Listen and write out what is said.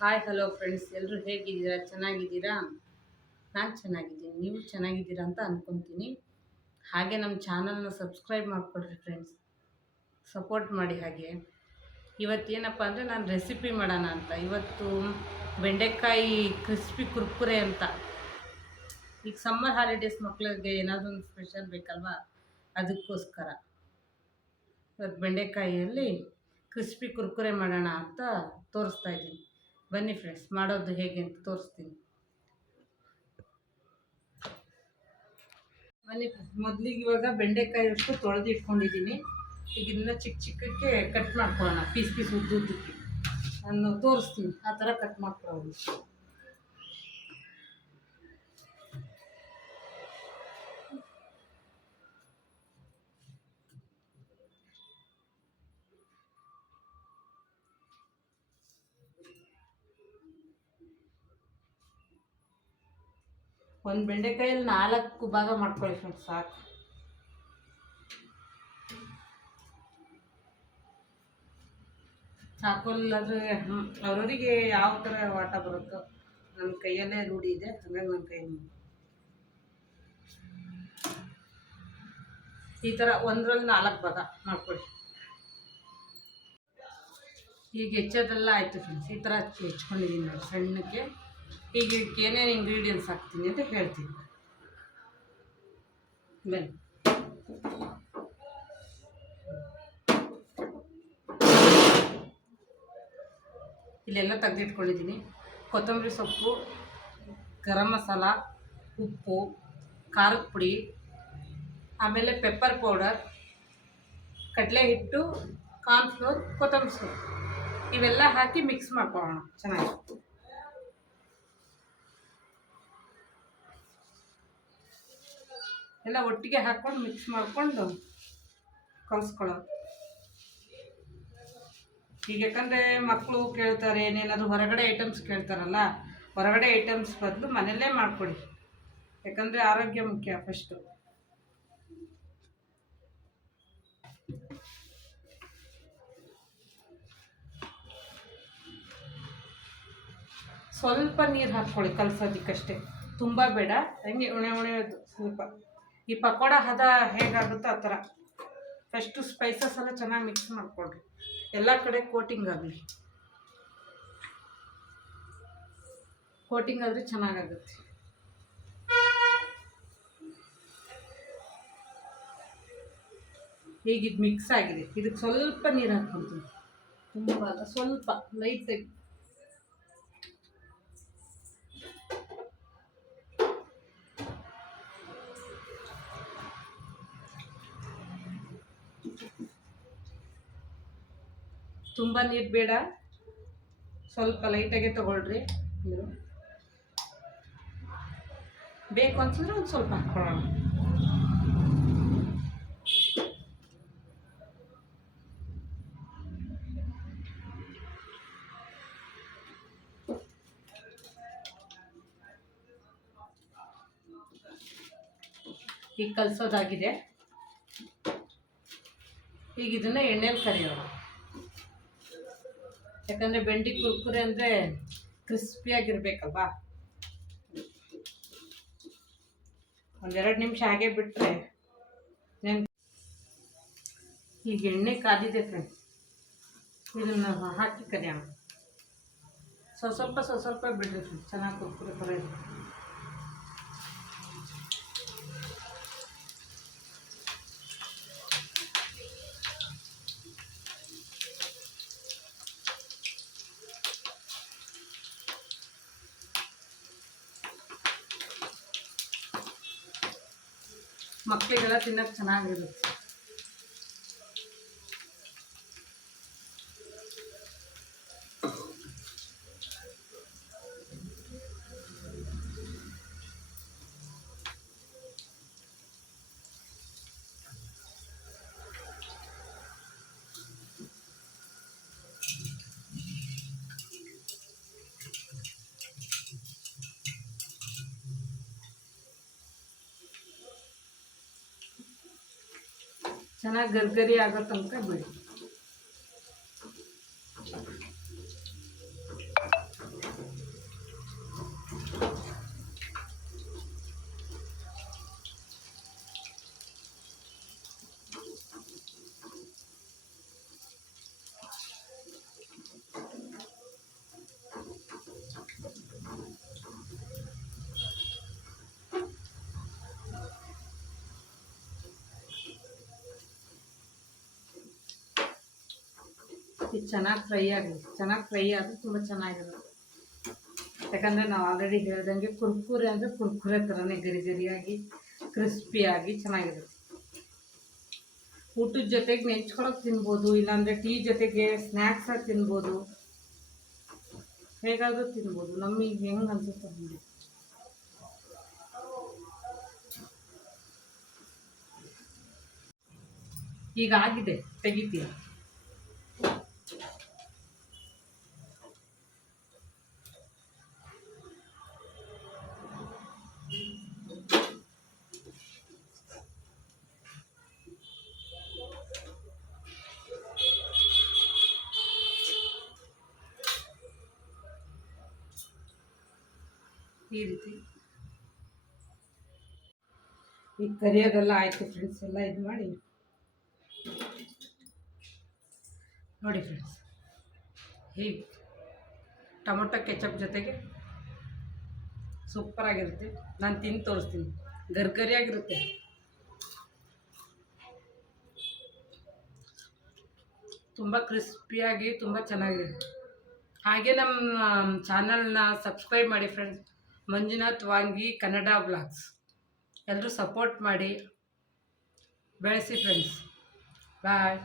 Hi hello friends, ಎಲ್ಲರೂ ಹೇಗಿದ್ದೀರಾ? ಚೆನ್ನಾಗಿದ್ದೀರಾ? ನಾನು ಚೆನ್ನಾಗಿದ್ದೀನಿ. ನೀವು ಚೆನ್ನಾಗಿದ್ದೀರಾ ಅಂತ ಅಂದ್ಕೊತೀನಿ. ಹಾಗೆ ನಮ್ಮ ಚಾನಲ್ನ ಸಬ್ಸ್ಕ್ರೈಬ್ ಮಾಡಿಕೊಡ್ರಿ ಫ್ರೆಂಡ್ಸ್, ಸಪೋರ್ಟ್ ಮಾಡಿ. ಹಾಗೆ ಇವತ್ತೇನಪ್ಪ ಅಂದರೆ ನಾನು ರೆಸಿಪಿ ಮಾಡೋಣ ಅಂತ. ಇವತ್ತು ಬೆಂಡೆಕಾಯಿ ಕ್ರಿಸ್ಪಿ ಕುರ್ಕುರೆ ಅಂತ. ಈಗ ಸಮ್ಮರ್ ಹಾಲಿಡೇಸ್ ಮಕ್ಕಳಿಗೆ ಏನಾದರೂ ಒಂದು ಸ್ಪೆಷಲ್ ಬೇಕಲ್ವಾ, ಅದಕ್ಕೋಸ್ಕರ ಇವತ್ತು ಬೆಂಡೆಕಾಯಿಯಲ್ಲಿ ಕ್ರಿಸ್ಪಿ ಕುರ್ಕುರೆ ಮಾಡೋಣ ಅಂತ ತೋರಿಸ್ತಾ ಇದ್ದೀನಿ. ಬನ್ನಿ ಫ್ರೆಂಡ್ಸ್, ಮಾಡೋದು ಹೇಗೆ ಅಂತ ತೋರಿಸ್ತೀನಿ. ಬನ್ನಿ ಫ್ರೆಂಡ್ಸ್, ಮೊದಲಿಗೆ ಇವಾಗ ಬೆಂಡೆಕಾಯಿ ಅಷ್ಟು ತೊಳೆದು ಇಟ್ಕೊಂಡಿದ್ದೀನಿ. ಈಗ ಇದನ್ನ ಚಿಕ್ಕ ಚಿಕ್ಕಕ್ಕೆ ಕಟ್ ಮಾಡ್ಕೊಳ್ಳೋಣ, ಪೀಸ್ ಪೀಸ್ ಉದ್ದುದ್ದಕ್ಕೆ. ನಾನು ತೋರಿಸ್ತೀನಿ ಆ ಥರ ಕಟ್ ಮಾಡ್ಕೊಳ್ಳೋದು. ಒಂದು ಬೆಂಡೆಕಾಯಲ್ಲಿ 4 ಭಾಗ ಮಾಡ್ಕೊಳ್ಳಿ ಫ್ರೆಂಡ್ಸ್, ಸಾಕು. ಚಾಕೋಲ್ಲಾದರೆ ಅವರವರಿಗೆ ಯಾವ ಥರ ವಾಟ ಬರುತ್ತೋ, ನನ್ನ ಕೈಯಲ್ಲೇ ರೂಢಿ ಇದೆ, ಹಾಗಾಗಿ ನನ್ನ ಕೈಯಲ್ಲಿ ಈ ಥರ 1ರಲ್ಲಿ 4 ಭಾಗ ಮಾಡ್ಕೊಳ್ಳಿ. ಈಗ ಹೆಚ್ಚೋದೆಲ್ಲ ಆಯಿತು ಫ್ರೆಂಡ್ಸ್, ಈ ಥರ ಹೆಚ್ಕೊಂಡಿದ್ದೀನಿ ನೋಡಿ ಸಣ್ಣಕ್ಕೆ. ಈಗ ಇದಕ್ಕೆ ಏನೇನು ಇಂಗ್ರೀಡಿಯೆಂಟ್ಸ್ ಹಾಕ್ತೀನಿ ಅಂತ ಹೇಳ್ತೀನಿ. ಬನ್ನಿ. ಇಲ್ಲೆಲ್ಲ ತೆಗೆದಿಟ್ಕೊಂಡಿದ್ದೀನಿ. ಕೊತ್ತಂಬರಿ ಸೊಪ್ಪು, ಗರಂ ಮಸಾಲ, ಉಪ್ಪು, ಖಾರದ ಪುಡಿ, ಆಮೇಲೆ ಪೆಪ್ಪರ್ ಪೌಡರ್, ಕಡಲೆ ಹಿಟ್ಟು, ಕಾರ್ನ್ಫ್ಲೋರ್, ಕೊತ್ತಂಬರಿ ಸೊಪ್ಪು ಇವೆಲ್ಲ ಹಾಕಿ ಮಿಕ್ಸ್ ಮಾಡ್ಕೊಳ್ಳೋಣ ಚೆನ್ನಾಗಿ. ಎಲ್ಲ ಒಟ್ಟಿಗೆ ಹಾಕ್ಕೊಂಡು ಮಿಕ್ಸ್ ಮಾಡಿಕೊಂಡು ಕಲಿಸ್ಕೊಳ್ಳೋದು. ಈಗ ಯಾಕಂದರೆ ಮಕ್ಕಳು ಕೇಳ್ತಾರೆ, ಏನೇನಾದರೂ ಹೊರಗಡೆ ಐಟಮ್ಸ್ ಕೇಳ್ತಾರಲ್ಲ, ಹೊರಗಡೆ ಐಟಮ್ಸ್ ಬದಲು ಮನೆಯಲ್ಲೇ ಮಾಡಿಕೊಡಿ. ಯಾಕಂದರೆ ಆರೋಗ್ಯ ಮುಖ್ಯ ಫಸ್ಟು. ಸ್ವಲ್ಪ ನೀರು ಹಾಕ್ಕೊಳ್ಳಿ ಕಲಸೋದಕ್ಕಷ್ಟೇ, ತುಂಬ ಬೇಡ. ಹಂಗೆ ಉಣೆಯೋದು ಸ್ವಲ್ಪ. ಈ ಪಕೋಡ ಹದ ಹೇಗಾಗುತ್ತೋ ಆ ಥರ. ಫಸ್ಟು ಸ್ಪೈಸಸ್ ಎಲ್ಲ ಚೆನ್ನಾಗಿ ಮಿಕ್ಸ್ ಮಾಡಿಕೊಡ್ರಿ, ಎಲ್ಲ ಕಡೆ ಕೋಟಿಂಗ್ ಆಗಲಿ. ಕೋಟಿಂಗ್ ಆದರೆ ಚೆನ್ನಾಗಾಗುತ್ತೆ. ಈಗ ಇದು ಮಿಕ್ಸ್ ಆಗಿದೆ, ಇದಕ್ಕೆ ಸ್ವಲ್ಪ ನೀರು ಹಾಕ್ಕೊಳ್ತೀನಿ. ತುಂಬ ಅಲ್ಲ, ಸ್ವಲ್ಪ ಲೈಟಾಗಿ. ತುಂಬ ನೀರು ಬೇಡ, ಸ್ವಲ್ಪ ಲೈಟಾಗೆ ತೊಗೊಳ್ರಿ ನೀರು. ಬೇಕು ಅನ್ಸಿದ್ರೆ ಒಂದು ಸ್ವಲ್ಪ ಹಾಕ್ಕೊಳ್ಳೋಣ. ಈಗ ಕಲಸೋದಾಗಿದೆ. ಈಗ ಇದನ್ನು ಎಣ್ಣೆಲಿ ಕರಿಯೋಣ. ಯಾಕಂದರೆ ಬೆಂಡಿ ಕುರ್ಕುರೆ ಅಂದರೆ ಕ್ರಿಸ್ಪಿಯಾಗಿರ್ಬೇಕಲ್ವಾ. 1-2 ನಿಮಿಷ ಹಾಗೆ ಬಿಟ್ಟರೆ ಈಗ ಎಣ್ಣೆ ಕಾದಿದೆ ಫ್ರೆಂಡ್ಸ್, ಇದನ್ನು ಹಾಕಿ ಕರಿಯೋಣ. ಸ್ವಲ್ಪ ಬಿಡ್ರಿ ಫ್ರೆಂಡ್ಸ್, ಚೆನ್ನಾಗಿ ಕುರ್ಕುರೆ ಕರಿಯೋದು. ಮಕ್ಕಳಿಗೆಲ್ಲ ತಿನ್ನೋಕೆ ಚೆನ್ನಾಗಿರುತ್ತೆ. ಚೆನ್ನಾಗಿ ಗರ್ಗರಿ ಆಗೋ ತನಕ ಬಿಡಿ. ಇದು ಚೆನ್ನಾಗಿ ಫ್ರೈ ಆಗಲಿ. ಚೆನ್ನಾಗಿ ಫ್ರೈ ಆದರೆ ತುಂಬ ಚೆನ್ನಾಗಿರುತ್ತೆ. ಯಾಕಂದರೆ ನಾವು ಆಲ್ರೆಡಿ ಹೇಳ್ದಂಗೆ ಕುರ್ಕುರೆ ಅಂದರೆ ಕುರ್ಕುರೆ ಥರನೇ ಗರಿ ಗರಿಯಾಗಿ ಕ್ರಿಸ್ಪಿಯಾಗಿ ಚೆನ್ನಾಗಿರುತ್ತೆ. ಊಟದ ಜೊತೆಗೆ ನೆಂಚ್ಕೊಳಕ್ಕೆ ತಿನ್ಬೋದು, ಇಲ್ಲಾಂದರೆ ಟೀ ಜೊತೆಗೆ ಸ್ನ್ಯಾಕ್ಸಾಗಿ ತಿನ್ಬೋದು, ಹೇಗಾದರೂ ತಿನ್ಬೋದು, ನಮಗೆ ಹೆಂಗೆ ಅನ್ಸುತ್ತೆ ಹಂಗೆ. ಈಗ ಆಗಿದೆ, ತೆಗಿತೀನಿ. ಈ ರೀತಿ ಈಗ ಕರಿಯೋದೆಲ್ಲ ಆಯಿತು ಫ್ರೆಂಡ್ಸ್. ಎಲ್ಲ ಇದು ಮಾಡಿ ನೋಡಿ ಫ್ರೆಂಡ್ಸ್, ಹೀಗೆ ಟೊಮೊಟೊ ಕೆಚಪ್ ಜೊತೆಗೆ ಸೂಪರಾಗಿರುತ್ತೆ. ನಾನು ತಿಂದು ತೋರಿಸ್ತೀನಿ. ಗರಿಗರಿಯಾಗಿರುತ್ತೆ, ತುಂಬ ಕ್ರಿಸ್ಪಿಯಾಗಿ ತುಂಬ ಚೆನ್ನಾಗಿದೆ. ಹಾಗೆ ನಮ್ಮ ಚಾನಲ್ನ ಸಬ್ಸ್ಕ್ರೈಬ್ ಮಾಡಿ ಫ್ರೆಂಡ್ಸ್. ಮಂಜುನಾಥ್ ವಾಂಗಿ ಕನ್ನಡ ಬ್ಲಾಗ್ಸ್. ಎಲ್ಲರೂ ಸಪೋರ್ಟ್ ಮಾಡಿ, ಬೆಳೆಸಿ ಫ್ರೆಂಡ್ಸ್. ಬಾಯ್.